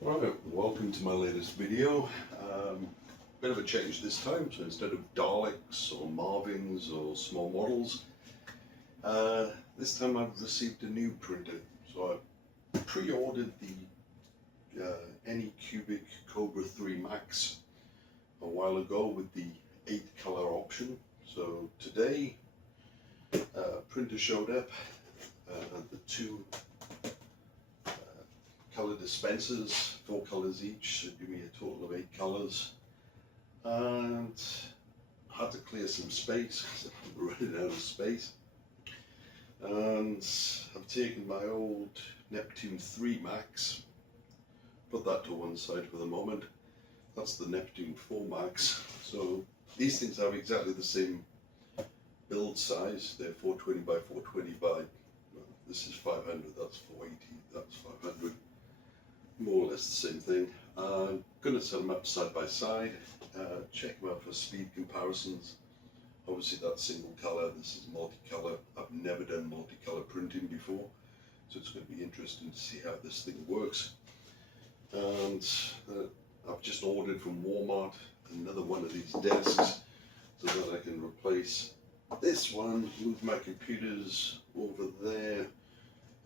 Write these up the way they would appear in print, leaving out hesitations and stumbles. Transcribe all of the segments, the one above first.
Right, welcome to my latest video. Bit of a change this time, so instead of Daleks or Marvins or small models, this time I've received a new printer. So I pre-ordered the Anycubic Kobra 3 Max a while ago with the 8 color option. So today, printer showed up, the two color dispensers, 4 colors each, so give me a total of 8 colors, and I had to clear some space because I'm running out of space. And I've taken my old Neptune 3 Max, put that to one side for the moment. That's the Neptune 4 Max. So these things have exactly the same build size. They're 420 by 420 by, well, this is 500, that's 480, that's 500. More or less the same thing. I'm going to set them up side by side, check them out for speed comparisons. Obviously that's single color, this is multicolor. I've never done multicolor printing before, so it's going to be interesting to see how this thing works. And I've just ordered from Walmart another one of these desks so that I can replace this one, move my computers over there,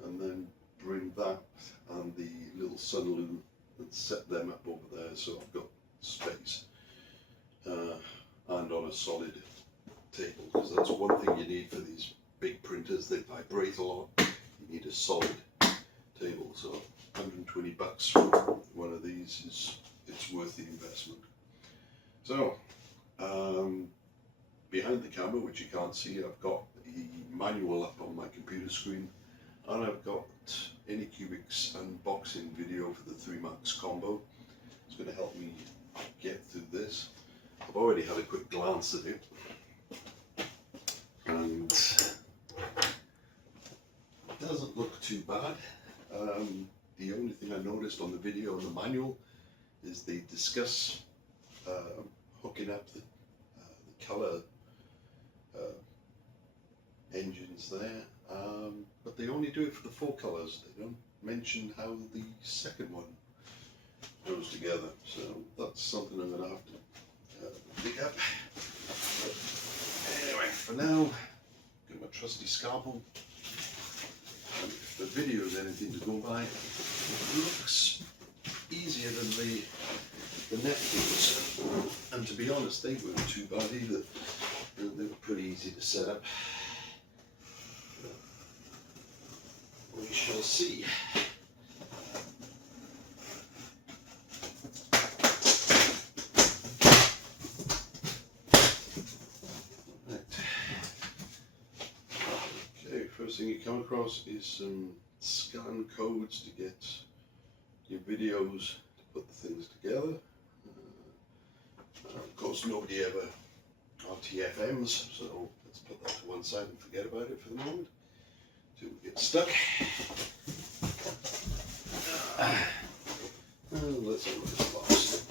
and then bring that and the little sunloom and set them up over there, so I've got space and on a solid table, because that's one thing you need for these big printers. They vibrate a lot. You need a solid table, so 120 bucks for one of these it's worth the investment. So behind the camera, which you can't see, I've got the manual up on my computer screen, and I've got Anycubic's unboxing video for the 3 Max combo. It's going to help me get through this. I've already had a quick glance at it, and it doesn't look too bad. The only thing I noticed on the video and the manual is they discuss hooking up the color engines there, but they only do it for the 4 colors. They don't mention how the second one goes together, so that's something I'm going to have to pick up. But anyway, for now, get my trusty scalpel, and if the video is anything to go by, it looks easier than the Neptunes, and to be honest, they weren't too bad either. They were pretty easy to set up. We shall see. Right. Okay, first thing you come across is some scan codes to get your videos to put the things together. Of course, nobody ever RTFMs, so let's put that to one side and forget about it for the moment till we get stuck. Let's have a look at the box.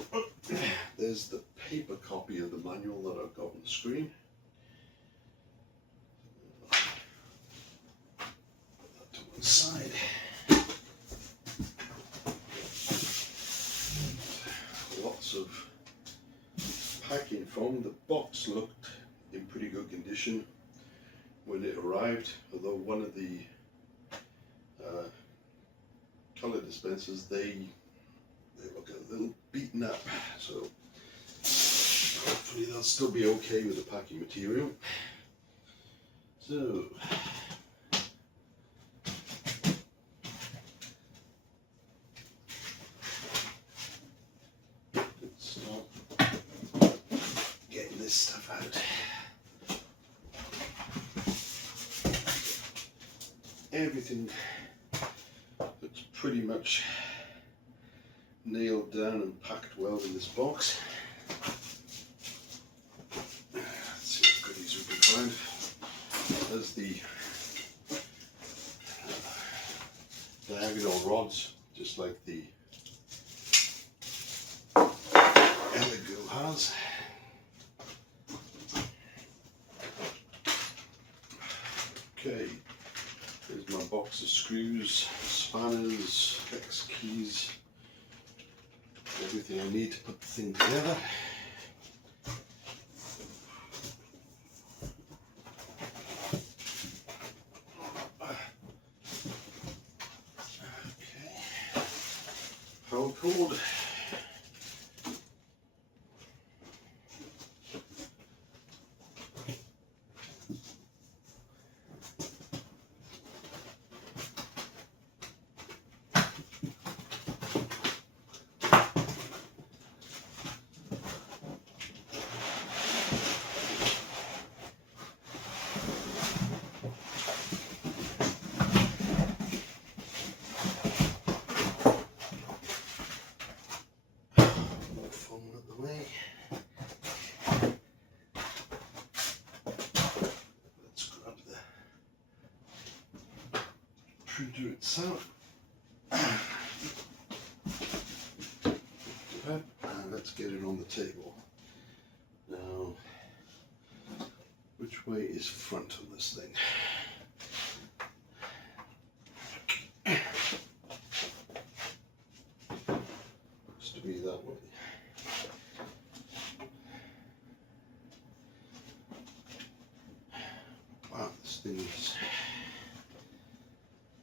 There's the paper copy of the manual that I've got on the screen. Put that to one side. Lots of packing foam. The box looked in pretty good condition when it arrived, although one of the color dispensers, they look a little beaten up, so hopefully they'll still be okay with the packing material. So let's start getting this stuff out. Everything looks pretty much nailed down and packed well in this box. Let's see what goodies we can find. There's the diagonal rods, just like the Elegoo has. Okay. Here's my box of screws, spanners, hex keys, everything I need to put the thing together. Okay. Power cord. Printer itself. And let's get it on the table. Now, which way is front on this thing? Looks to be that way. Wow, this thing is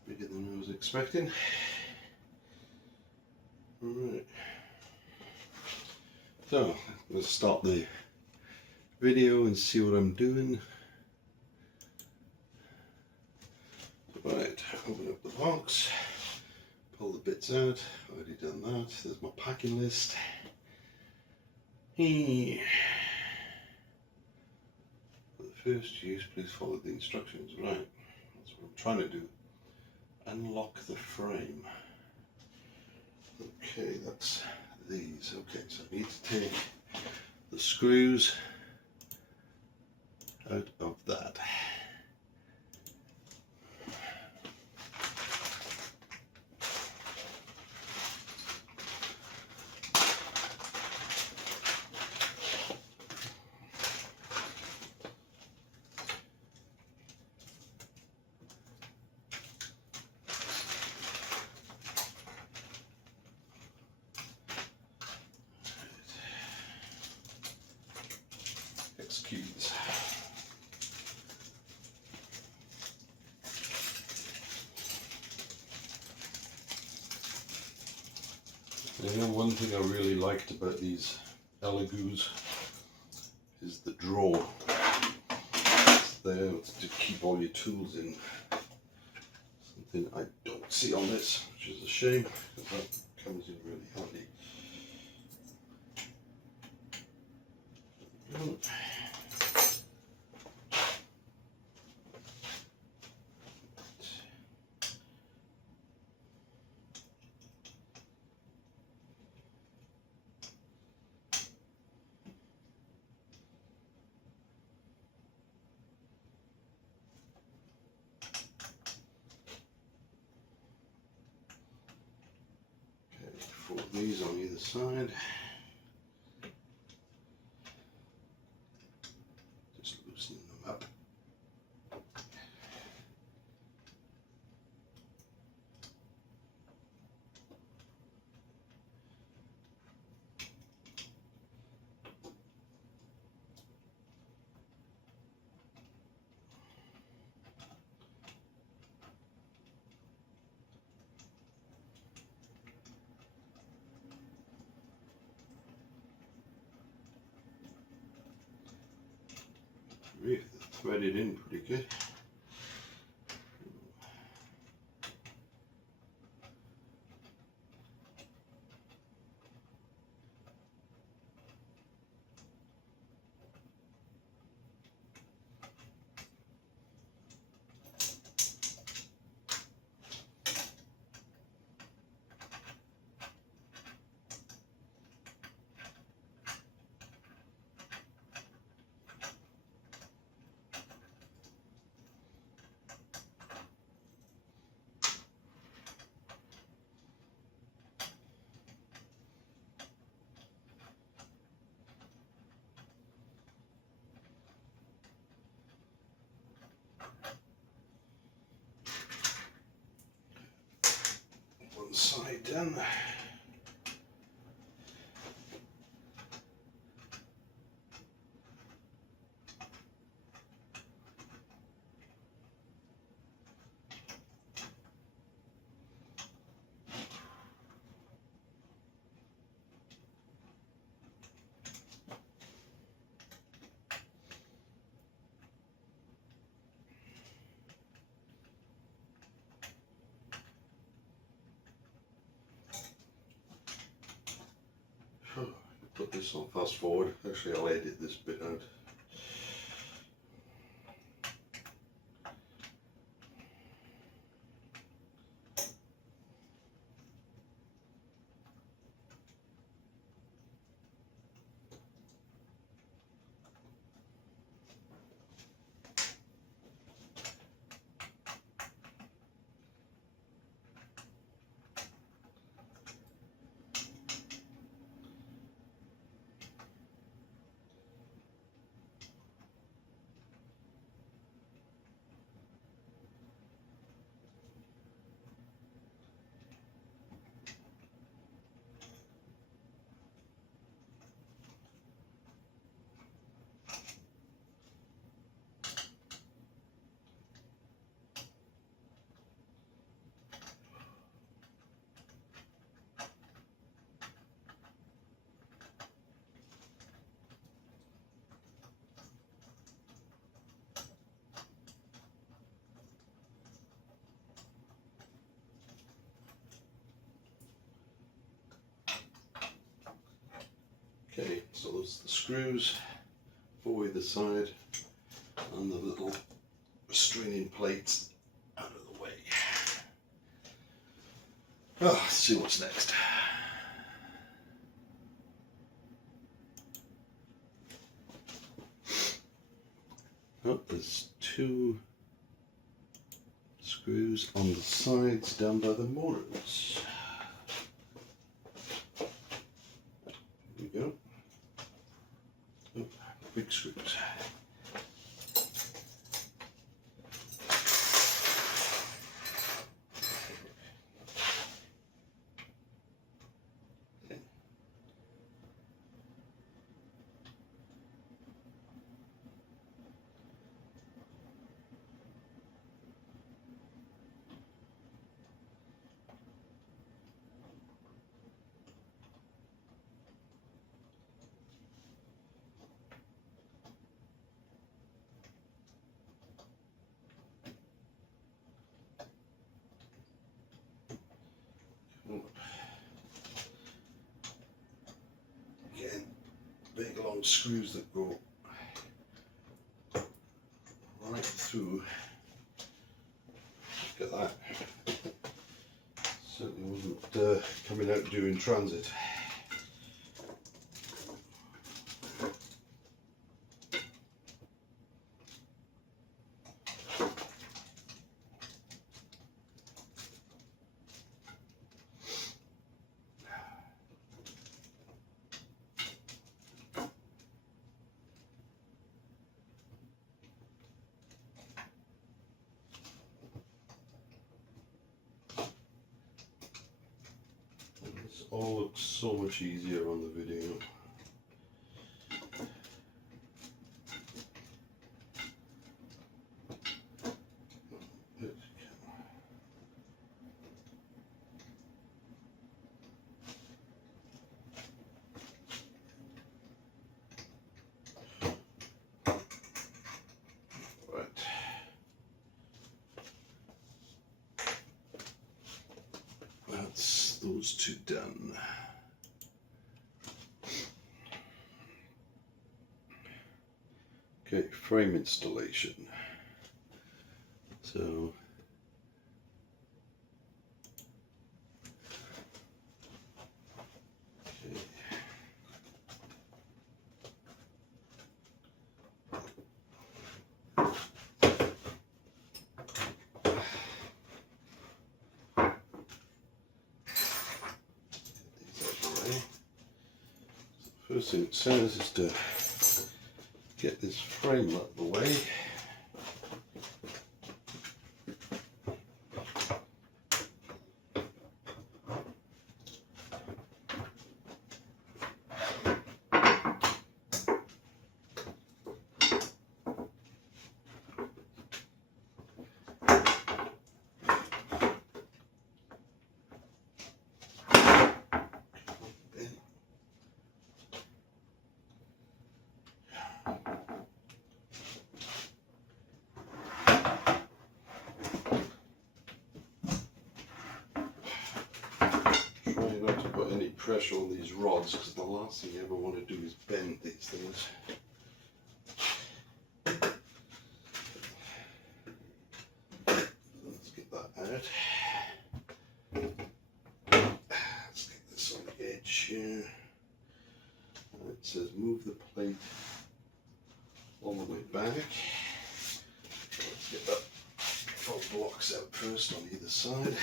bigger than I was expecting. Alright. So, let's start the video and see what I'm doing. Right, open up the box, pull the bits out. Already done that. There's my packing list. Hey. For the first use, please follow the instructions. Right, that's what I'm trying to do. Unlock the frame. Okay, that's these. Okay, so I need to take the screws out of that. Keys. I know one thing I really liked about these Elegoos is the drawer. It's there to keep all your tools in. Something I don't see on this, which is a shame because that comes in really handy. Four of these on either side. Just loosening them up. Really threaded in pretty good. One side done. put this on fast forward. Actually, I'll edit this bit out. Okay, so there's the screws for either side and the little restraining plates out of the way. Let's see what's next. Oh, there's 2 screws on the sides down by the motors. There we go. Oh, big screws. Again, big long screws that go right through. Look at that. Certainly wasn't coming out during transit. This all looks so much easier on the video. That's those 2 done. Okay, frame installation. So first thing it says is to get this frame out of the way. pressure on these rods, because the last thing you ever want to do is bend these things. Let's get that out. Let's get this on the edge here. It says move the plate all the way back. Let's get that 4 blocks out first on either side.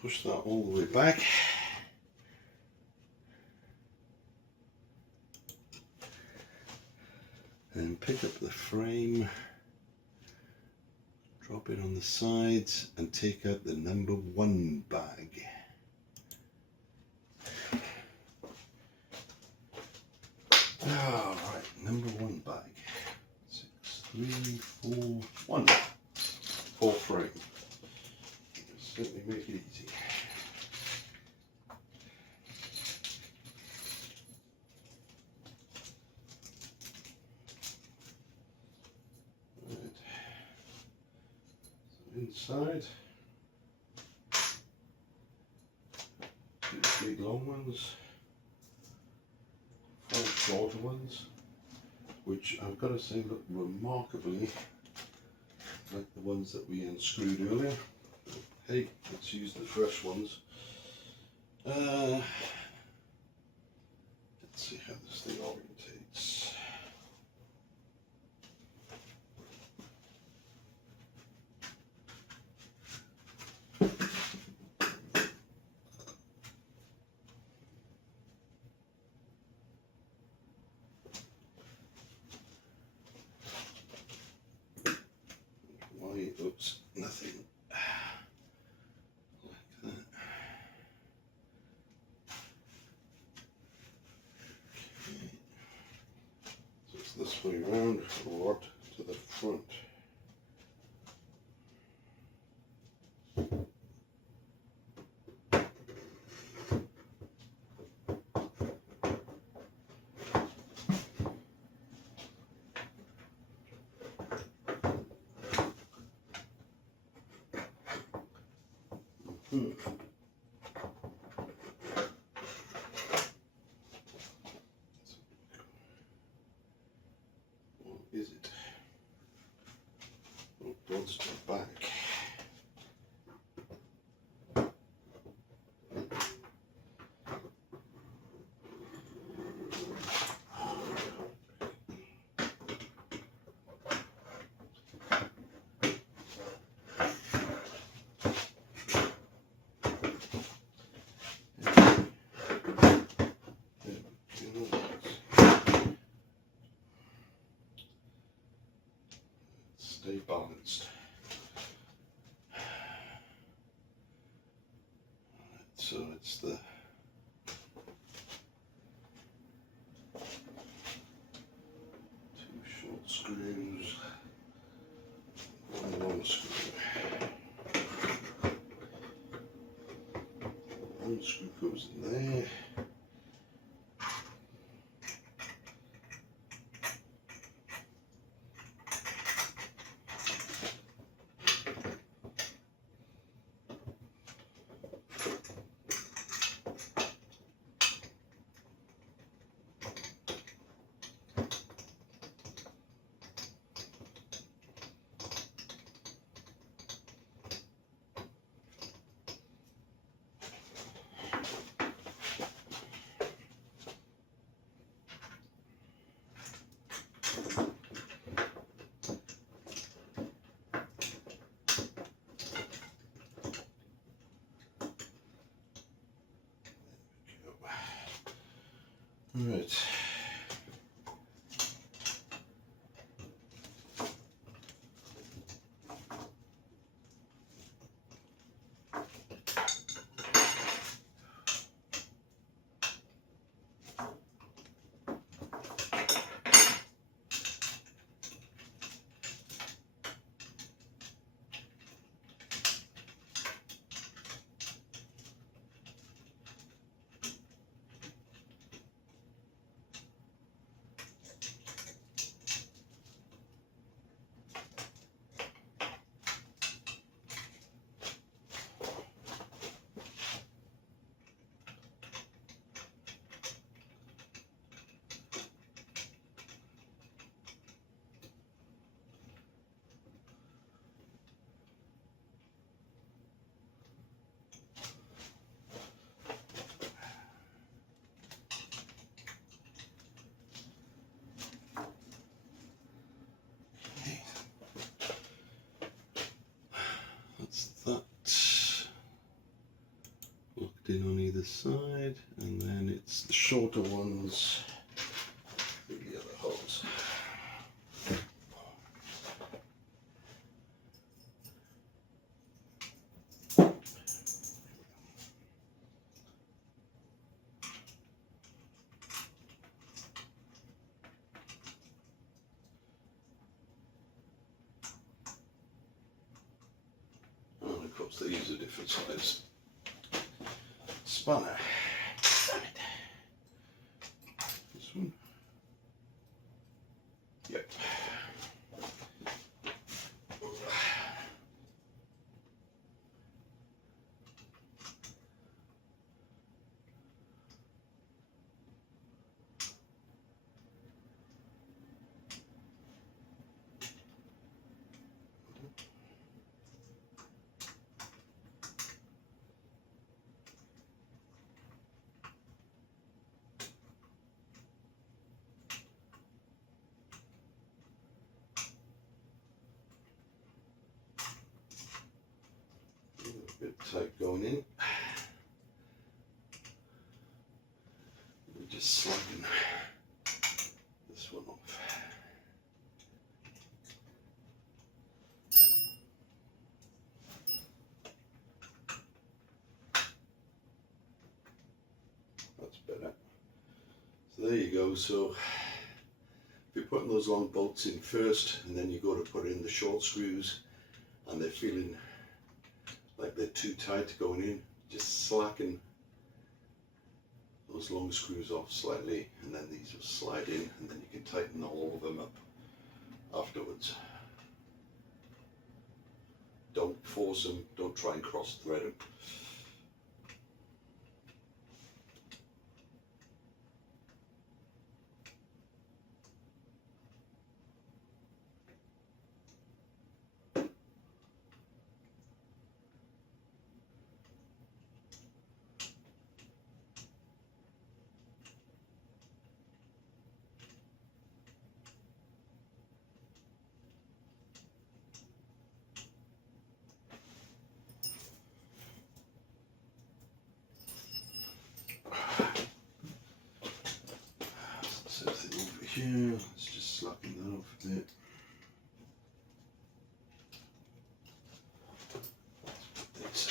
Push that all the way back. And pick up the frame, drop it on the sides, and take out the number 1 bag. Alright, number 1 bag. 6, 3, 4, 1. Full frame. Certainly make it easy. Right. So inside, 2 big long ones, 4 shorter ones, which I've got to say look remarkably like the ones that we unscrewed earlier. Hey, let's use the fresh ones. Let's see how this thing orientates. Why, oops, nothing. This way around or to the front. Is it? Oh, don't step back. Stay balanced. So it's the 2 short screws, 1 long screw. 1 screw goes in there. All right. either side, and then it's the shorter ones with the other hose. And of course they use a different size spanner. This one. Yep. A bit tight going in. We're just slapping this one off. That's better. So there you go. So if you're putting those long bolts in first and then you go to put in the short screws and they're feeling like they're too tight going in, just slacken those long screws off slightly, and then these will slide in, and then you can tighten all of them up afterwards. Don't force them, don't try and cross thread them. Same thing over here, let's just slacken that off a bit. That's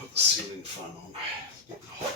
put the ceiling fan on. It's getting hot.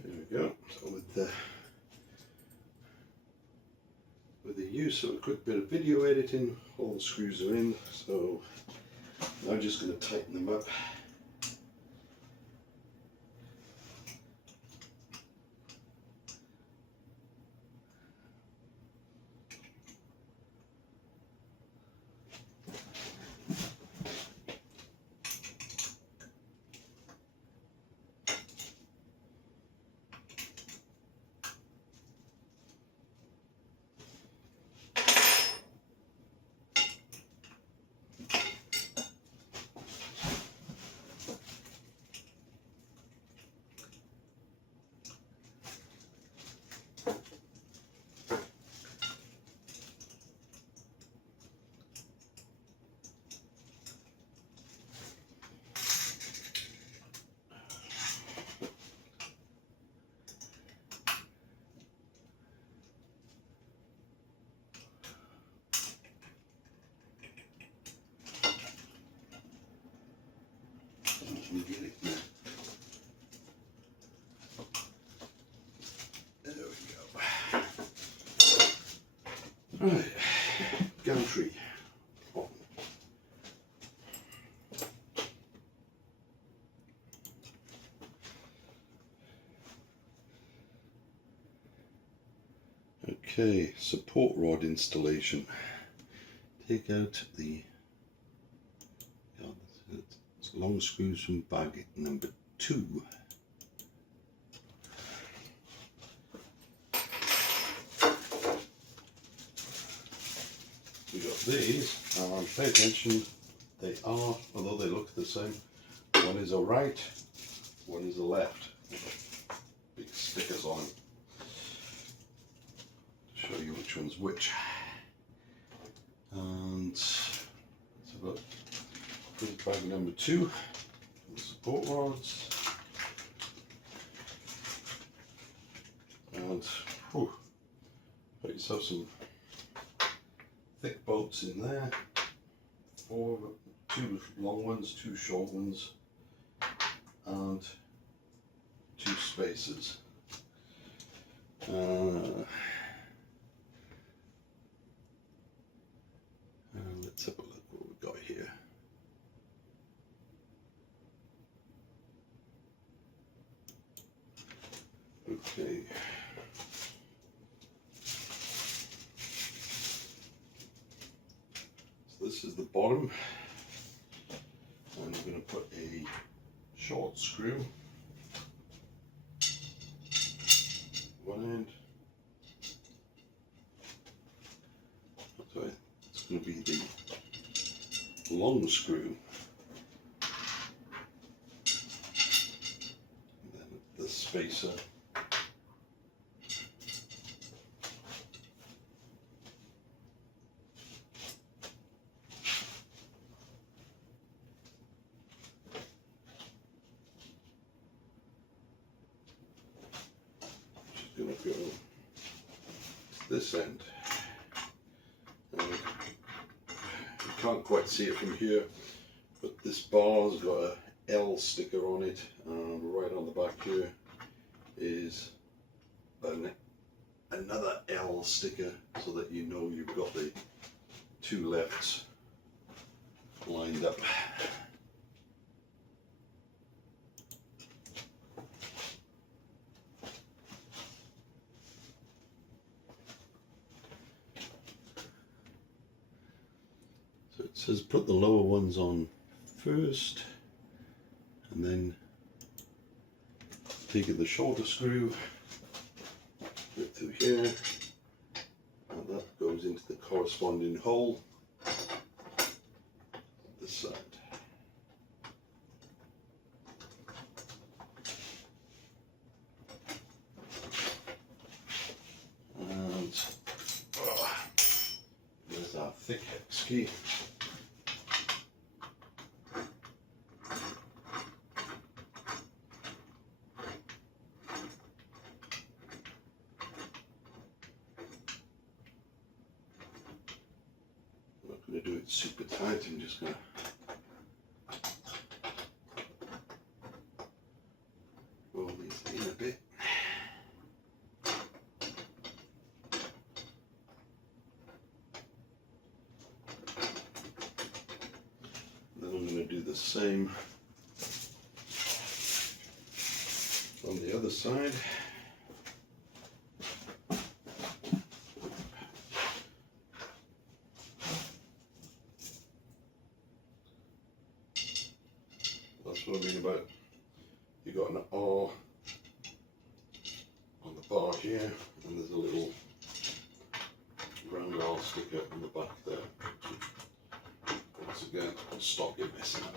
There we go. So with the use of a quick bit of video editing, all the screws are in. So I'm just going to tighten them up. Right, Gantry. Okay, support rod installation. Take out the long screws from bag number 2. We got these, and pay attention, they are, although they look the same, one is a right, one is a left. Big stickers on them to show you which one's which. And let's have a look. This is bag number 2, the support rods. And whew, got yourself some thick bolts in there. 4, 2 long ones, 2 short ones, and 2 spacers. Let's have a look what we've got here. Okay. So this is the bottom, and I'm going to put a short screw one end. Sorry, it's going to be the long screw, and then the spacer. Going to go to this end, and you can't quite see it from here, but this bar's got a L sticker on it, and right on the back here is another L sticker, so that you know you've got the 2 lefts lined up. It says put the lower ones on first, and then take the shorter screw, put it through here, and that goes into the corresponding hole on this side. And there's our thick ski. I'm going to do it super tight. I'm just going to roll these in a bit. Then I'm going to do the same on the other side. That's what I mean about, you got an R on the bar here, and there's a little round R sticker on the back there. Once again, stop you messing up.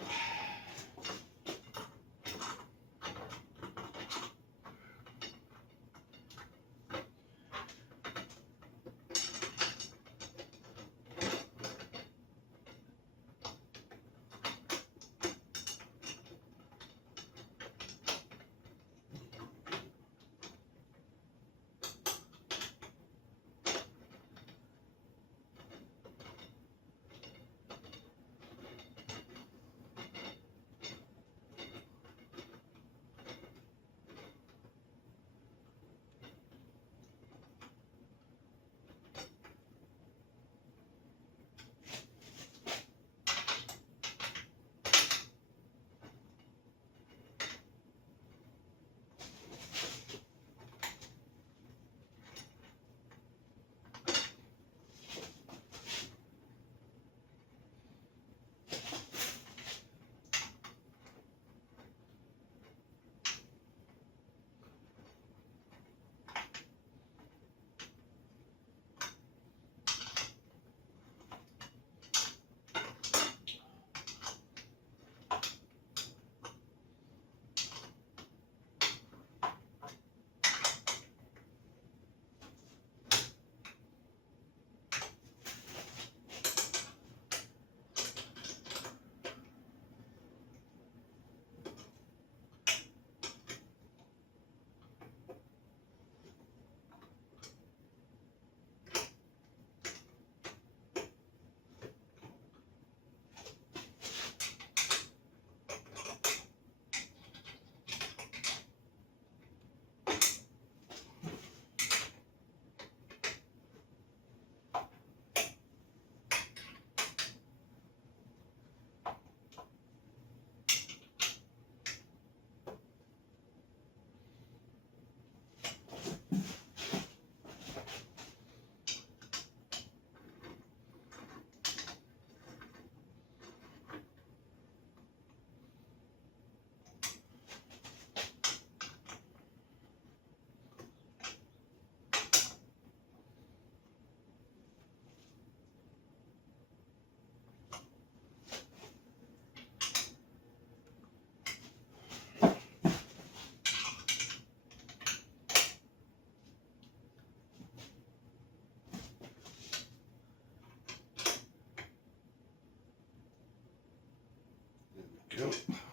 go.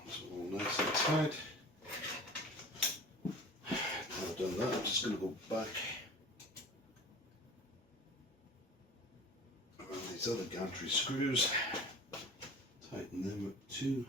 It's all nice and tight. Now I've done that, I'm just going to go back around these other gantry screws, tighten them up too.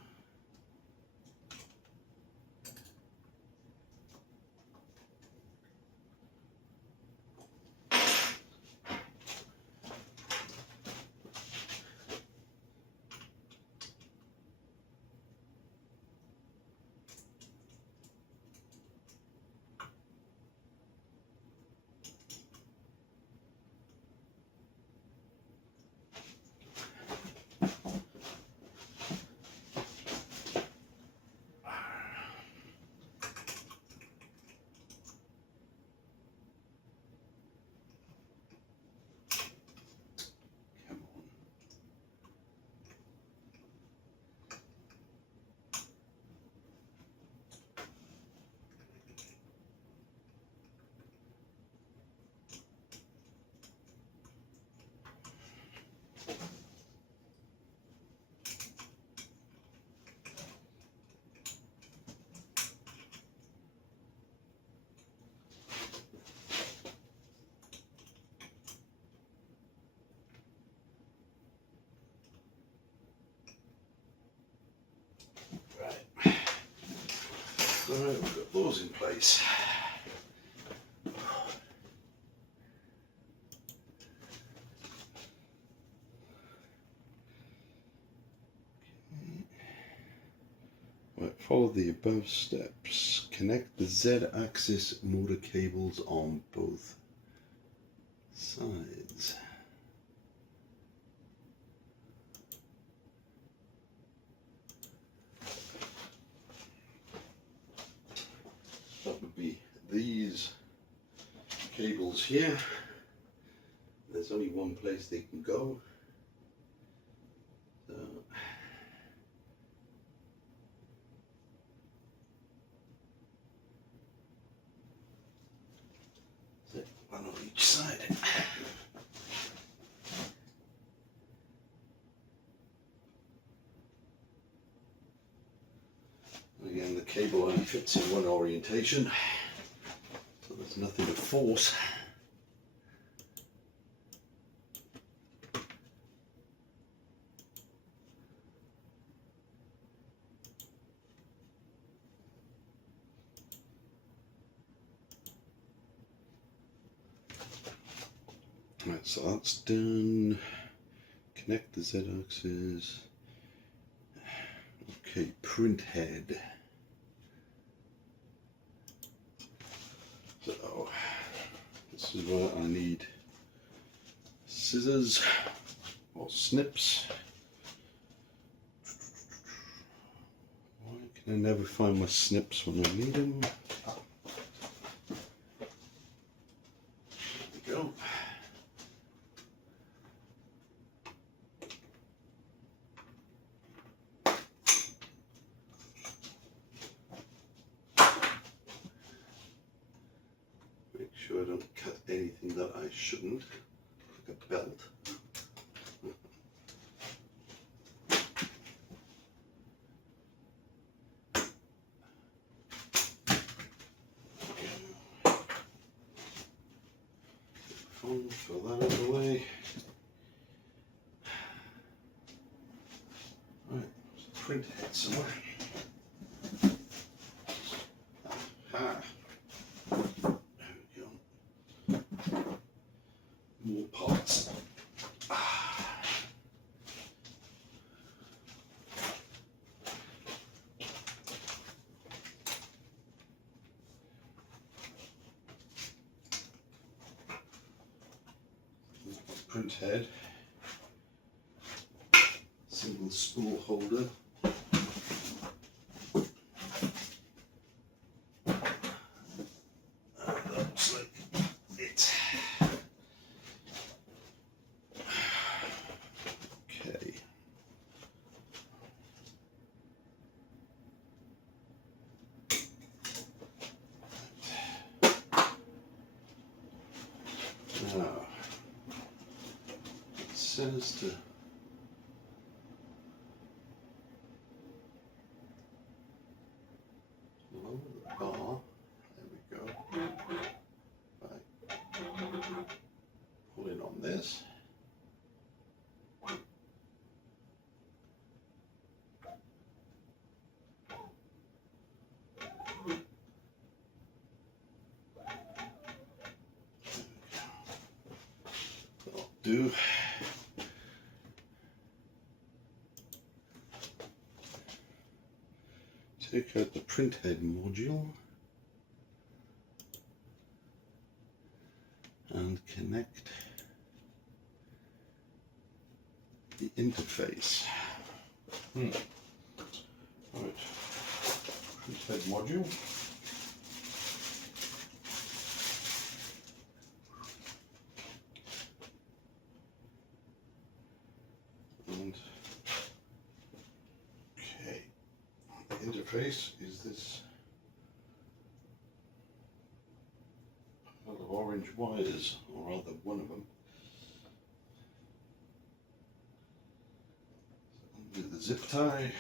Alright, we've got those in place. Right, follow the above steps. Connect the Z-axis motor cables on both sides. That would be these cables here. There's only one place they can go. So one on each side. Again, the cable only fits in one orientation, so there's nothing to force. Right, so that's done. Connect the Z-axis. Okay, print head. So this is where I need scissors or snips. Why can I never find my snips when I need them? There we go. Make sure I don't cut anything that I shouldn't, like a belt. Throw that out of the way. Right, there's a print head somewhere. Aha. There we go. More parts. Print head, single spool holder, that looks like it. Okay. Now, says to do, take out the print head module and connect the interface. Right, print head module. And okay, the interface is this pile of orange wires, or rather one of them. So undo the zip tie.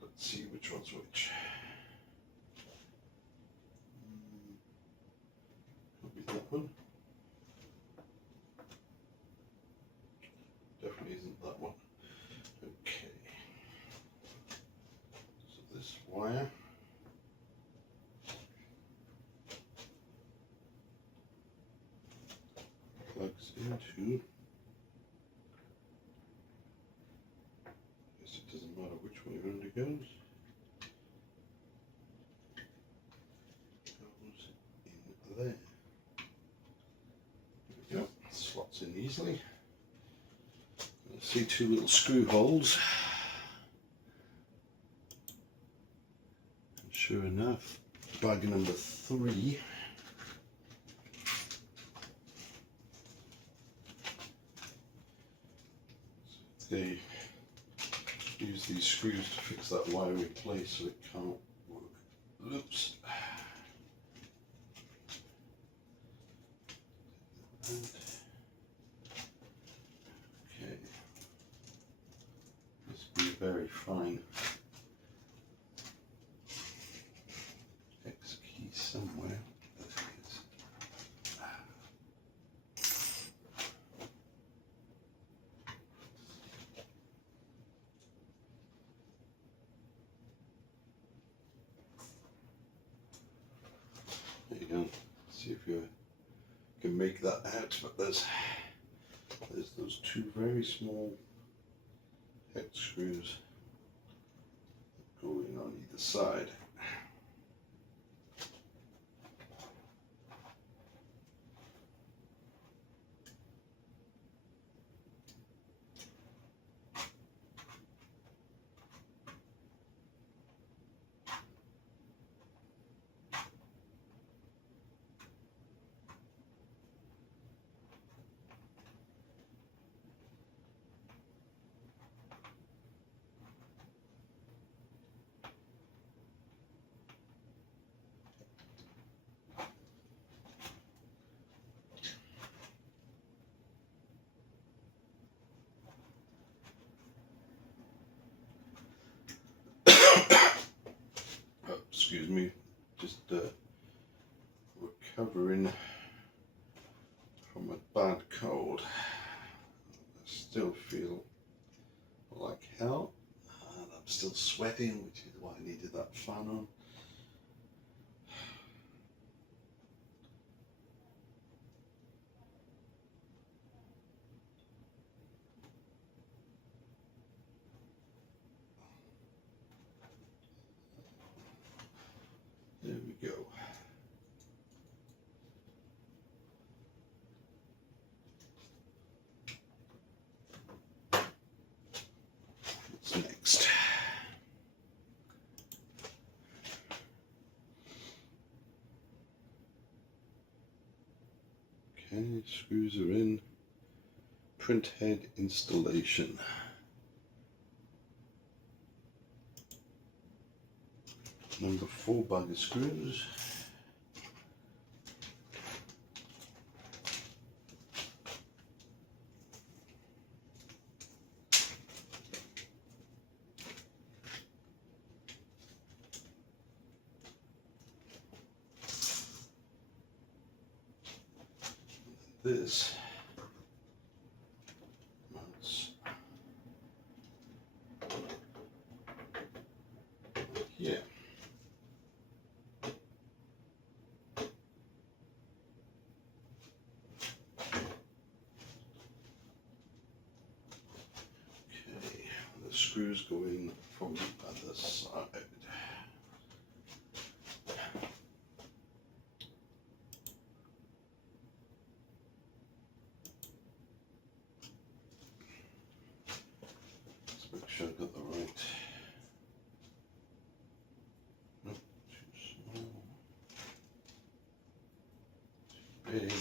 Let's see which one's which. Could be that one. Definitely isn't that one. Okay. So this wire plugs into, I guess it doesn't matter which way around it goes. Goes in there. There we go. Slots in easily. I see two little screw holes. And sure enough, bag number 3. They use these screws to fix that wire in place so it can't work. Oops. And, okay. Must be a very fine X key somewhere. There it is. There you go. See if you can make that out, but there's those two very small head screws going on either side. Excuse me, just recovering from a bad cold. I still feel like hell, and I'm still sweating, which is why I needed that fan on. There we go. What's next? Okay, screws are in. Print head installation. Number 4 bag of screws. This mounts here. screws go in from the other side. Let's make sure I've got the right. Nope, too small. Too big.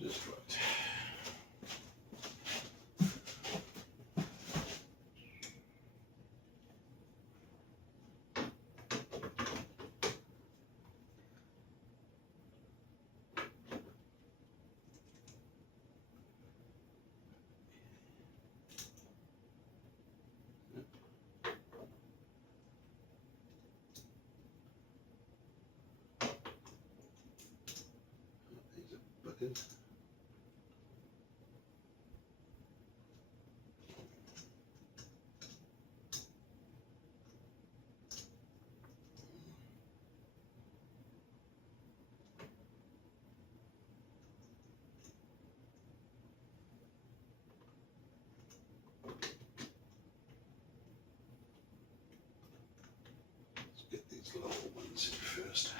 Just right. These are buttons. Get these little ones in first.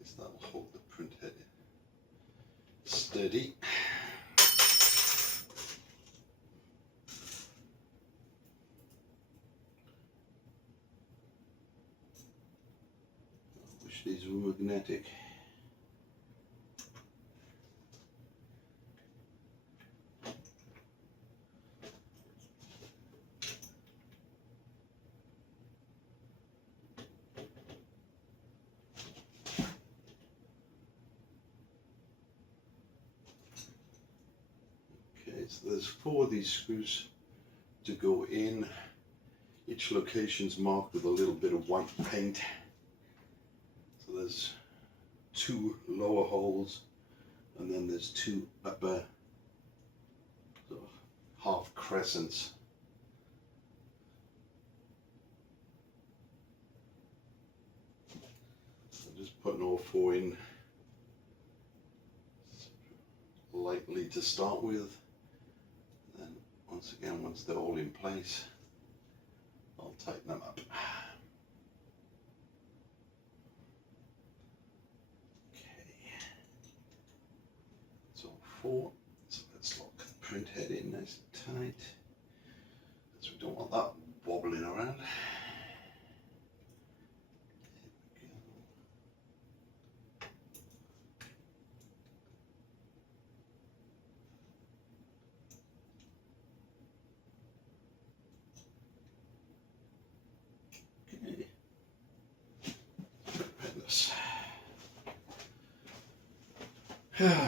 This that'll hold the print head steady. I wish these were magnetic. So there's 4 of these screws to go in. Each location's marked with a little bit of white paint. So there's 2 lower holes, and then there's 2 upper sort of half crescents. So just putting all 4 in lightly to start with. Once again, once they're all in place, I'll tighten them up. Okay, that's all 4. So let's lock the print head in nice and tight, because we don't want that wobbling around.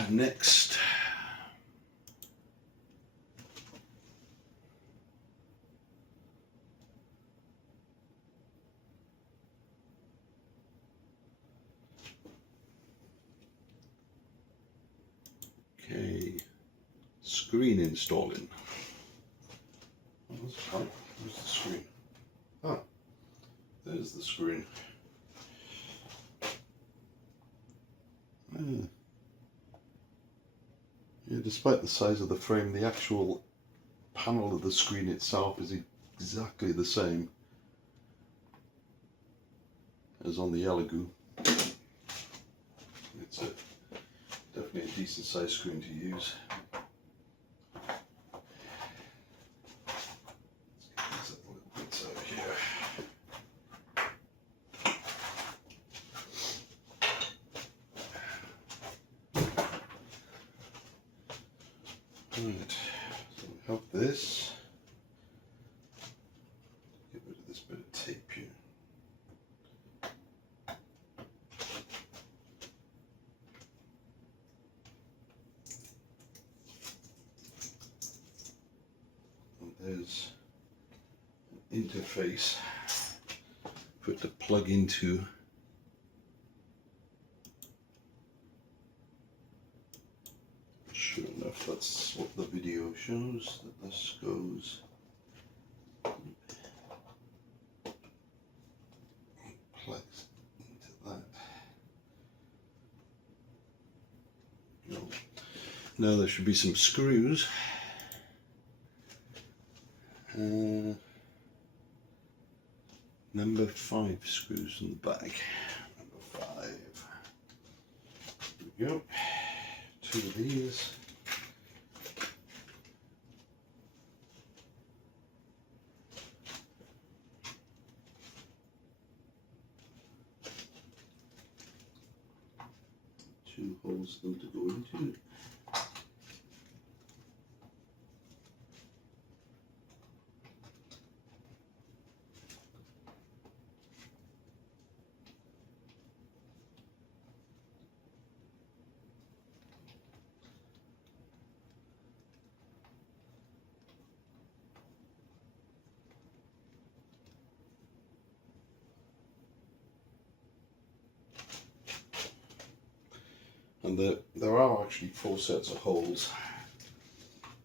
Next, okay, screen installing. Where's the screen? Ah, there's the screen. Yeah, despite the size of the frame, the actual panel of the screen itself is exactly the same as on the Elegoo. It's definitely a decent sized screen to use. Let's get these other little bits out here. Right, so we have this. Get rid of this bit of tape here. And there's an interface for it to plug into. Sure enough, that's what the video shows, that this goes plugs into that. Now there should be some screws. Number 5 screws in the back. Number 5. There we go. 2 of these. Two holes for them to go into. And there are actually 4 sets of holes,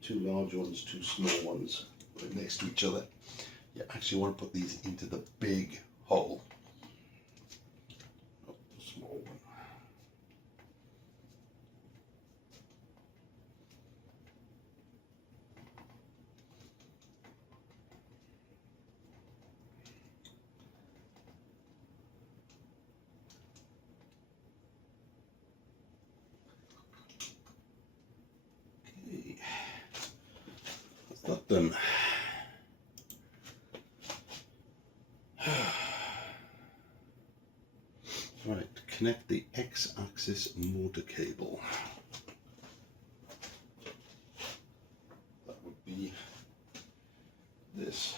2 large ones, 2 small ones, right next to each other. You actually want to put these into the big hole, not the small one. Okay, that's that done. Right, connect the X-axis motor cable. That would be this.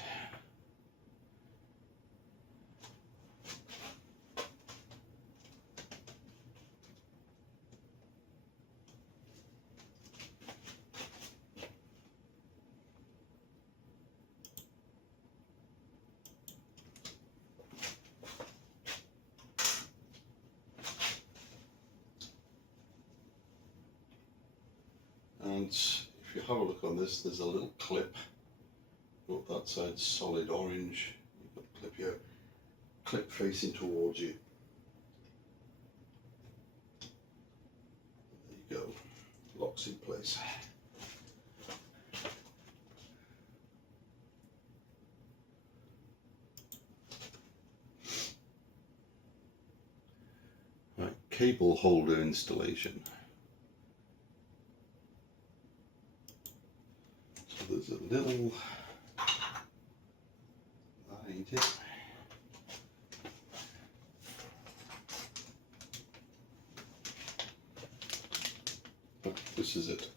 And if you have a look on this, there's a little clip. Note that side's solid orange. You've got the clip here, clip facing towards you. There you go, locks in place. Right, cable holder installation. There's a little, that ain't it. Oh, this is it.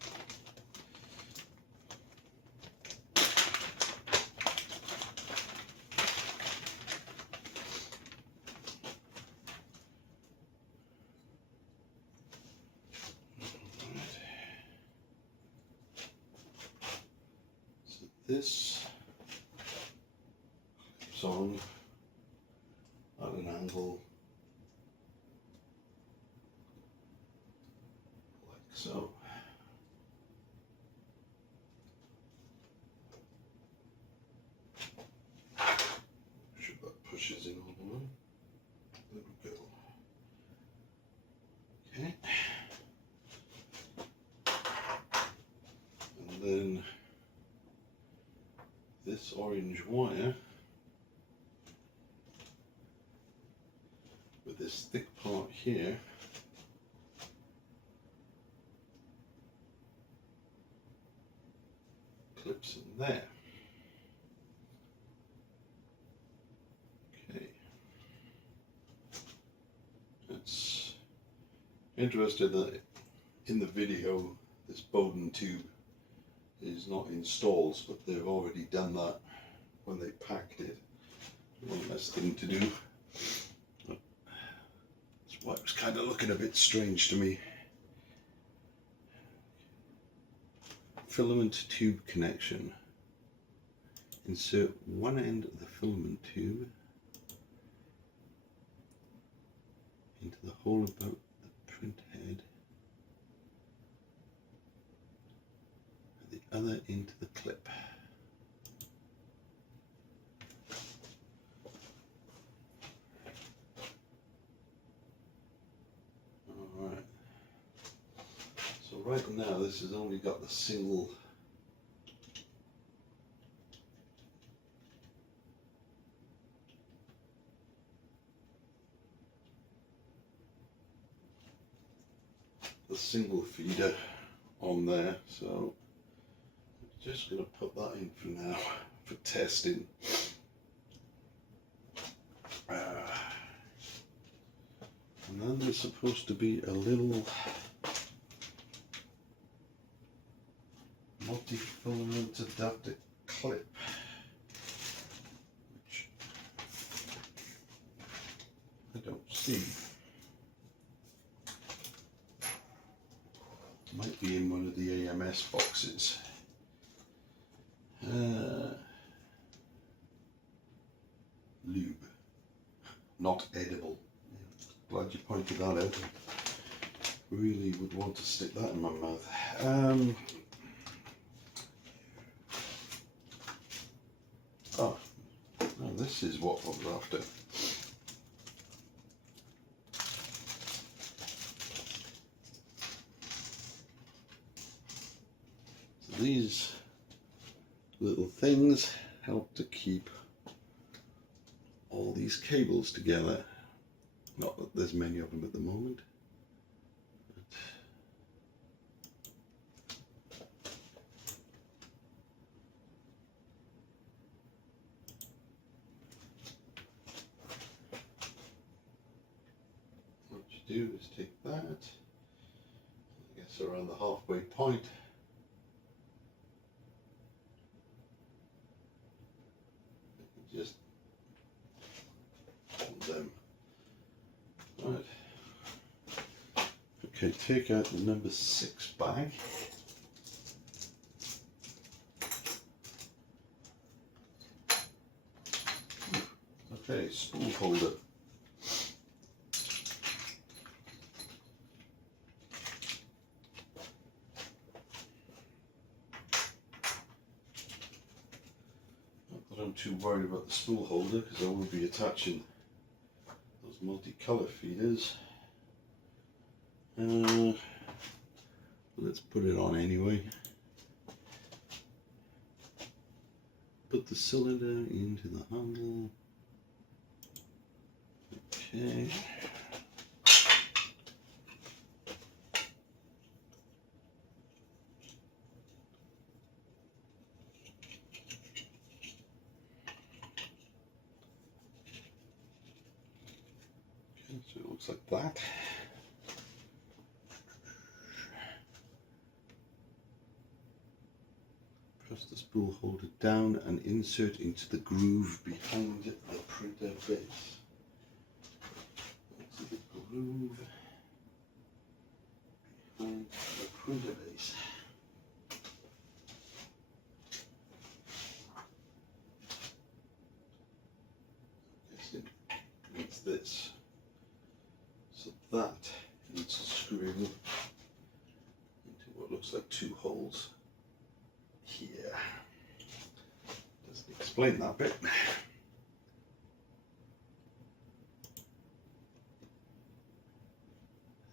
This clips on at an angle like so. Sure that pushes in all the way. There we go. Okay. And then this orange wire with this thick part here clips in there. Okay. It's interesting that in the video this Bowden tube is not installed, but they've already done that when they packed it. One less thing to do. That's why it was kind of looking a bit strange to me. Filament tube connection. Insert one end of the filament tube into the hole about the print head, and the other into the clip. Alright, so right now this this has only got the single feeder on there, so I'm just going to put that in for now for testing. And then there's supposed to be a little multi-filament adapter clip, which I don't see. Might be in one of the AMS boxes. Lube, not edible. Glad you pointed that out. Really would want to stick that in my mouth. Oh, no, this is what I was after. So these little things help to keep all these cables together. Not that there's many of them at the moment. What you do is take that, I guess around the halfway point, just hold them. Right. Okay, take out the number 6 bag. Okay, spool holder. Not that I'm too worried about the spool holder because I will be attaching those multicolour feeders. Let's put it on anyway. Put the cylinder into the handle. Okay. So it looks like that. Press the spool holder down and insert into the groove behind the printer base. Into the groove behind the printer base. I'm guessing it's this. So that needs screwing into what looks like 2 holes here. Doesn't explain that bit.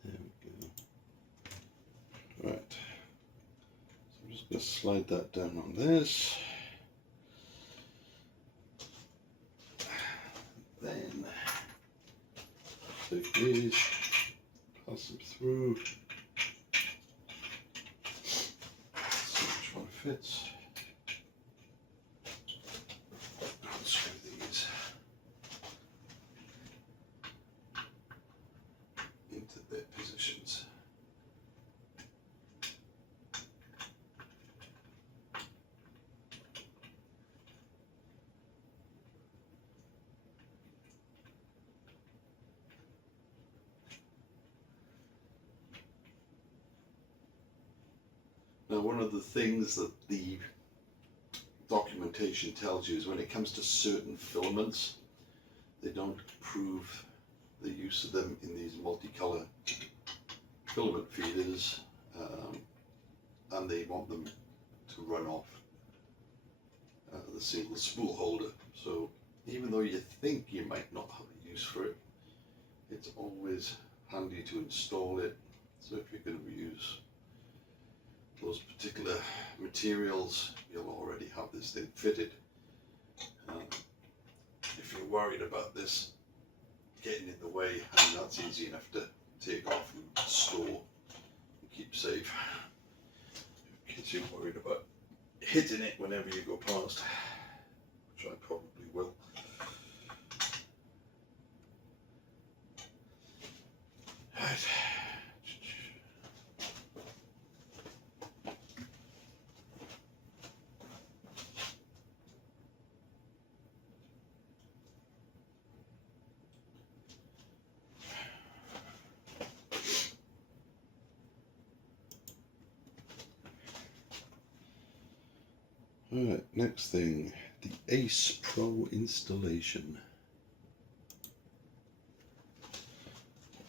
There we go. Right. So I'm just going to slide that down on this. Then take these, pass them through. See which one fits. Unscrew these into their positions. Now, one of the things that the documentation tells you is when it comes to certain filaments, they don't approve the use of them in these multicolour filament feeders, and they want them to run off the single spool holder. So even though you think you might not have a use for it, it's always handy to install it. So if you're going to use those particular materials, you'll already have this thing fitted. If you're worried about this getting in the way, and that's easy enough to take off and store and keep safe, in case you're worried about hitting it whenever you go past, which I probably will. Right. Alright, next thing, the Ace Pro installation.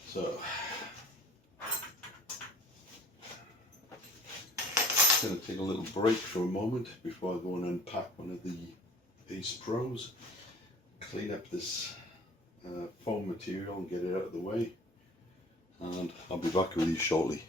So, I'm going to take a little break for a moment before I go and unpack one of the Ace Pros, clean up this foam material and get it out of the way, and I'll be back with you shortly.